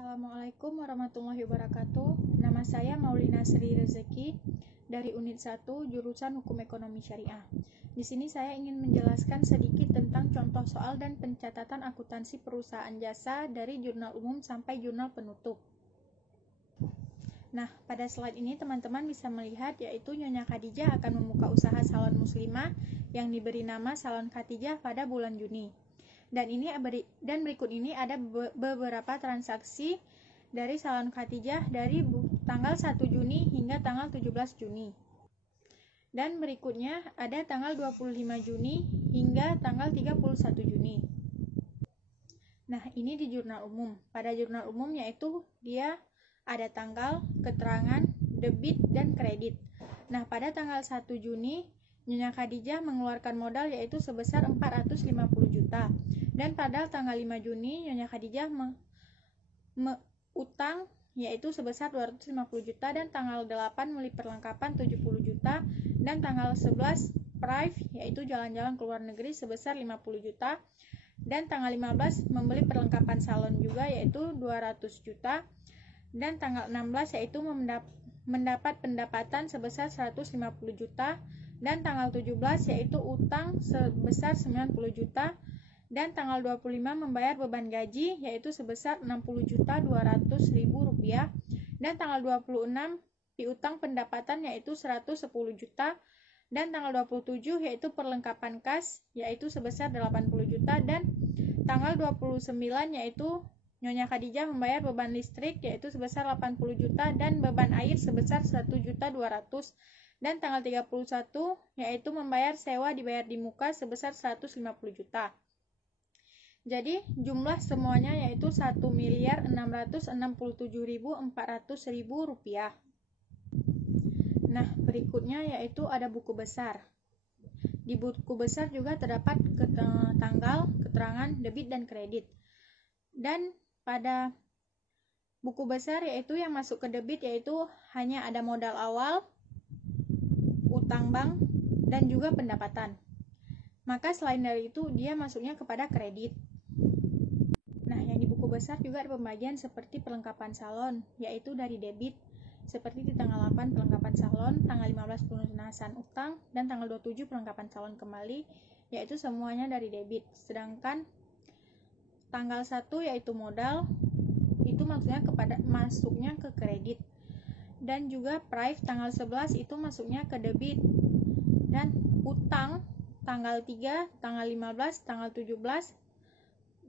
Assalamualaikum warahmatullahi wabarakatuh. Nama saya Maulina Sri Rezeki dari Unit 1 Jurusan Hukum Ekonomi Syariah. Di sini saya ingin menjelaskan sedikit tentang contoh soal dan pencatatan akuntansi perusahaan jasa dari jurnal umum sampai jurnal penutup. Nah, pada slide ini teman-teman bisa melihat yaitu Nyonya Khadijah akan membuka usaha salon muslimah yang diberi nama Salon Khadijah pada bulan Juni. Dan berikut ini ada beberapa transaksi dari Salon Khadijah dari tanggal 1 Juni hingga tanggal 17 Juni. Dan berikutnya ada tanggal 25 Juni hingga tanggal 31 Juni. Nah, ini di jurnal umum. Pada jurnal umum yaitu dia ada tanggal, keterangan, debit, dan kredit. Nah, pada tanggal 1 Juni, Nyonya Khadijah mengeluarkan modal yaitu sebesar 450 juta. Dan pada tanggal 5 Juni, Nyonya Khadijah utang yaitu sebesar 250 juta, dan tanggal 8 membeli perlengkapan 70 juta, dan tanggal 11 prive yaitu jalan-jalan ke luar negeri sebesar 50 juta, dan tanggal 15 membeli perlengkapan salon juga yaitu 200 juta, dan tanggal 16 yaitu mendapat pendapatan sebesar 150 juta, dan tanggal 17 yaitu utang sebesar 90 juta, dan tanggal 25 membayar beban gaji yaitu sebesar 60.200.000 rupiah, dan tanggal 26 piutang pendapatan yaitu 110 juta, dan tanggal 27 yaitu perlengkapan kas yaitu sebesar 80 juta, dan tanggal 29 yaitu Nyonya Khadijah membayar beban listrik yaitu sebesar 80 juta, dan beban air sebesar 1.200.000, dan tanggal 31 yaitu membayar sewa dibayar di muka sebesar 150 juta. Jadi jumlah semuanya yaitu 1.667.400.000 rupiah. Nah, berikutnya yaitu ada buku besar. Di buku besar juga terdapat tanggal, keterangan, debit, dan kredit. Dan pada buku besar yaitu yang masuk ke debit yaitu hanya ada modal awal, utang bank, dan juga pendapatan. Maka selain dari itu dia masuknya kepada kredit. Nah, yang di buku besar juga ada pembagian seperti perlengkapan salon yaitu dari debit, seperti di tanggal 8 perlengkapan salon, tanggal 15 pelunasan utang, dan tanggal 27 perlengkapan salon kembali, yaitu semuanya dari debit. Sedangkan tanggal 1 yaitu modal, itu masuknya ke kredit. Dan juga prive tanggal 11 itu masuknya ke debit. Dan utang tanggal 3, tanggal 15, tanggal 17,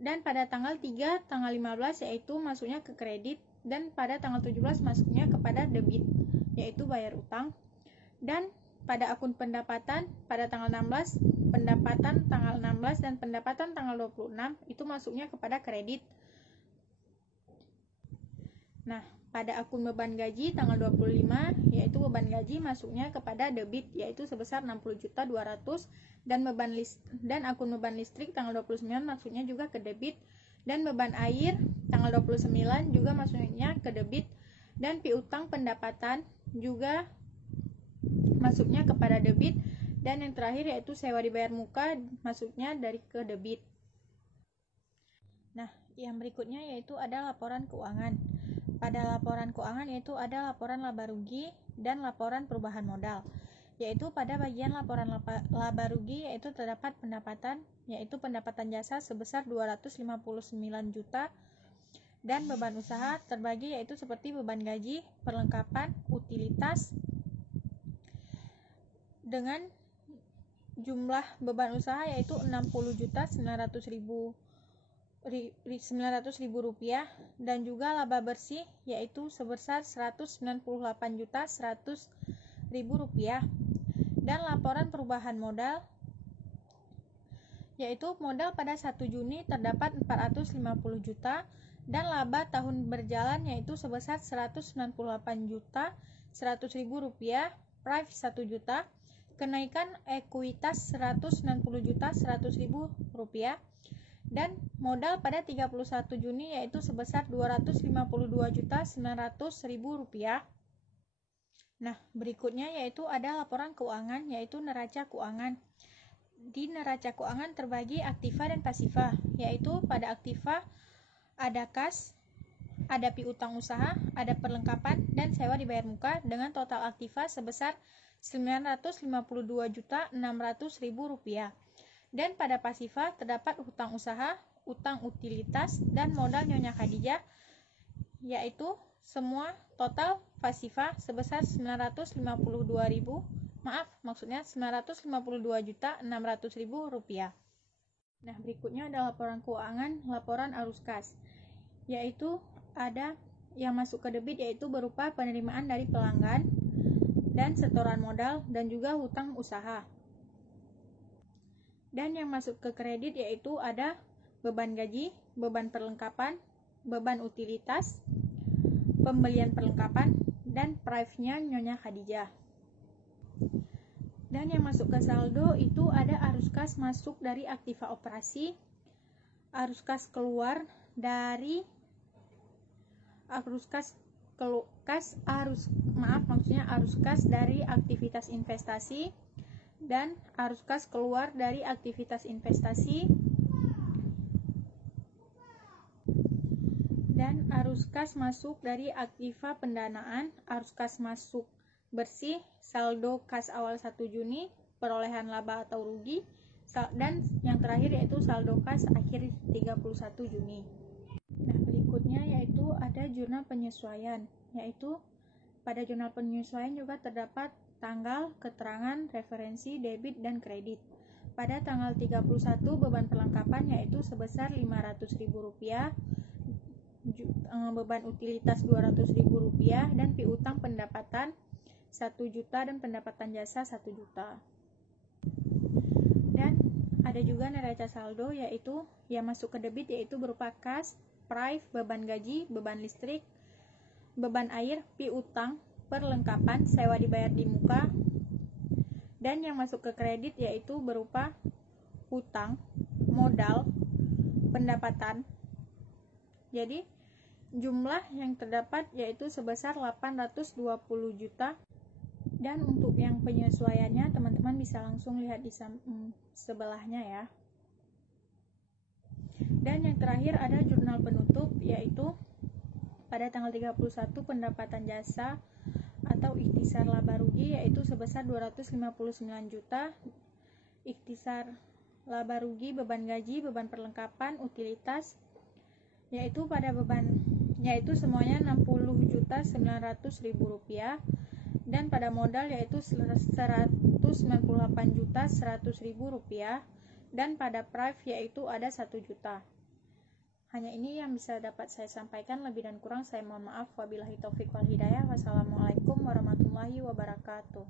dan pada tanggal 3, tanggal 15 yaitu masuknya ke kredit, dan pada tanggal 17 masuknya kepada debit, yaitu bayar utang. Dan pada akun pendapatan pada tanggal 16, pendapatan tanggal 16 dan pendapatan tanggal 26 itu masuknya kepada kredit. Nah, pada akun beban gaji tanggal 25 yaitu beban gaji masuknya kepada debit yaitu sebesar 60.200.000, dan akun beban listrik tanggal 29 masuknya juga ke debit, dan beban air tanggal 29 juga masuknya ke debit, dan piutang pendapatan juga masuknya kepada debit, dan yang terakhir yaitu sewa dibayar muka masuknya dari ke debit. Nah, yang berikutnya yaitu ada laporan keuangan. Pada laporan keuangan yaitu ada laporan laba rugi dan laporan perubahan modal. Yaitu pada bagian laporan laba rugi yaitu terdapat pendapatan yaitu pendapatan jasa sebesar 259 juta, dan beban usaha terbagi yaitu seperti beban gaji, perlengkapan, utilitas, dengan jumlah beban usaha yaitu 60.900.000 rupiah, dan juga laba bersih yaitu sebesar 198.100.000 rupiah. Dan laporan perubahan modal yaitu modal pada 1 Juni terdapat 450 juta, dan laba tahun berjalan yaitu sebesar 198.100.000 rupiah, prive 1 juta, kenaikan ekuitas 160.100.000 rupiah, dan modal pada 31 Juni yaitu sebesar 252.900.000 rupiah. Nah, berikutnya yaitu ada laporan keuangan yaitu neraca keuangan. Di neraca keuangan terbagi aktiva dan pasifa, yaitu pada aktiva ada kas, ada piutang usaha, ada perlengkapan, dan sewa dibayar muka dengan total aktiva sebesar Rp952.600.000. Dan pada pasiva terdapat hutang usaha, utang utilitas, dan modal Nyonya Khadijah, yaitu semua total pasiva sebesar Rp952.600.000. Nah, berikutnya ada laporan keuangan, laporan arus kas, yaitu ada yang masuk ke debit yaitu berupa penerimaan dari pelanggan dan setoran modal dan juga hutang usaha. Dan yang masuk ke kredit yaitu ada beban gaji, beban perlengkapan, beban utilitas, pembelian perlengkapan, dan prive-nya Nyonya Khadijah. Dan yang masuk ke saldo itu ada arus kas masuk dari aktiva operasi, arus kas keluar dari arus kas dari aktivitas investasi, dan arus kas keluar dari aktivitas investasi, dan arus kas masuk dari aktiva pendanaan, arus kas masuk bersih, saldo kas awal 1 Juni, perolehan laba atau rugi, dan yang terakhir yaitu saldo kas akhir 31 Juni. Nah, berikutnya yaitu ada jurnal penyesuaian, yaitu pada jurnal penyesuaian juga terdapat tanggal, keterangan, referensi, debit, dan kredit. Pada tanggal 31 beban perlengkapan yaitu sebesar Rp500.000, beban utilitas Rp200.000, dan piutang pendapatan 1 juta dan pendapatan jasa 1 juta. Dan ada juga neraca saldo yaitu yang masuk ke debit yaitu berupa kas, prive, beban gaji, beban listrik, beban air, piutang, perlengkapan, sewa dibayar di muka. Dan yang masuk ke kredit yaitu berupa hutang, modal, pendapatan. Jadi jumlah yang terdapat yaitu sebesar 820 juta. Dan untuk yang penyesuaiannya teman-teman bisa langsung lihat di sebelahnya ya. Dan yang terakhir ada jurnal penutup yaitu pada tanggal 31 pendapatan jasa atau ikhtisar laba rugi yaitu sebesar 259 juta, ikhtisar laba rugi, beban gaji, beban perlengkapan, utilitas yaitu pada beban yaitu semuanya Rp60.900.000, dan pada modal yaitu Rp198.100.000, dan pada prive yaitu ada 1 juta. Hanya ini yang bisa dapat saya sampaikan, lebih dan kurang saya mohon maaf. Wabillahi taufik wal hidayah. Wassalamualaikum warahmatullahi wabarakatuh.